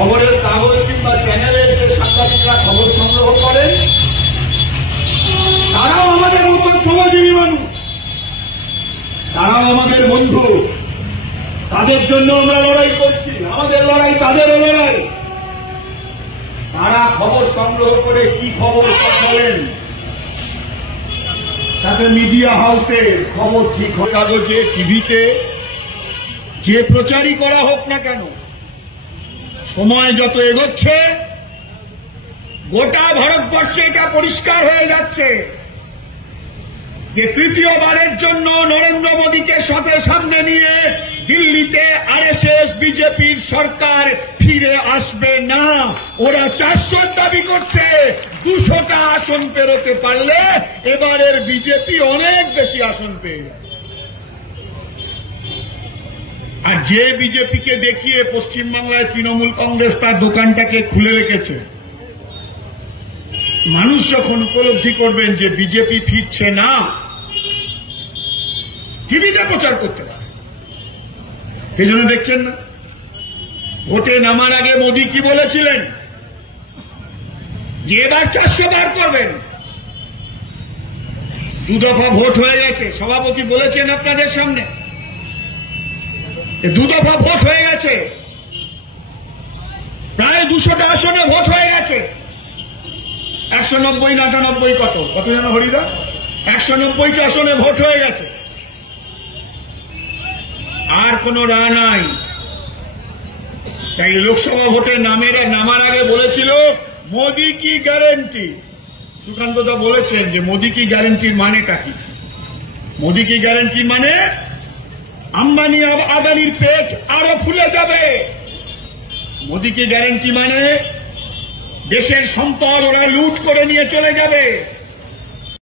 খবরের কাগজ কিংবা চ্যানেলের যে সাংবাদিকরা খবর সংগ্রহ করেন, তারাও আমাদের মতো শ্রমজীবী মানুষ, তারাও আমাদের বন্ধু। তাদের জন্য আমরা লড়াই করছি, আমাদের লড়াই তাদেরও লড়াই। তারা খবর সংগ্রহ করে কি খবর বলেন, তাতে মিডিয়া হাউসে খবর ঠিক হয়, কাগজে, টিভিতে যে প্রচারই করা হোক না কেন, সময় যত এগোচ্ছে গোটা ভারতবর্ষে এটা পরিষ্কার হয়ে যাচ্ছে যে তৃতীয়বারের জন্য নরেন্দ্র মোদীকে সামনে নিয়ে দিল্লিতে আরএসএস বিজেপির সরকার ফিরে আসবে না। ওরা 400 দাবি করছে, 200টা আসন পেরোতে পারলে এবারের বিজেপি অনেক বেশি আসন পেয়ে যাবে। আর যে বিজেপিকে দেখিয়ে পশ্চিমবাংলায় তৃণমূল কংগ্রেস তার দোকানটাকে খুলে রেখেছে, মানুষ যখন উপলব্ধি করবেন যে বিজেপি ফিরছে না, টিভিতে প্রচার করতে পারে। সেই জন্য দেখছেন না, ভোটে নামার আগে মোদী কি বলেছিলেন যে এবার 400 বার করবেন। 2 দফা ভোট হয়ে গেছে, সভাপতি বলেছেন আপনাদের সামনে 2 দফা ভোট হয়ে গেছে, প্রায় 200টা আসনে ভোট হয়ে গেছে। 190 না 98 কত যেন হরিদা, 190টা আসনে ভোট হয়ে গেছে। আর কোন রা নাই। তাই লোকসভা ভোটে নামার আগে বলেছিল মোদি কি গ্যারেন্টি। সুকান্তদা বলেছেন যে মোদি কি গ্যারেন্টির মানেটা কি। মোদি কি গ্যারেন্টি মানে আম্বানি আদানির পেট আরো ফুলে যাবে। মোদি কি গ্যারেন্টি মানে দেশের সম্পদ ওরা লুট করে নিয়ে চলে যাবে।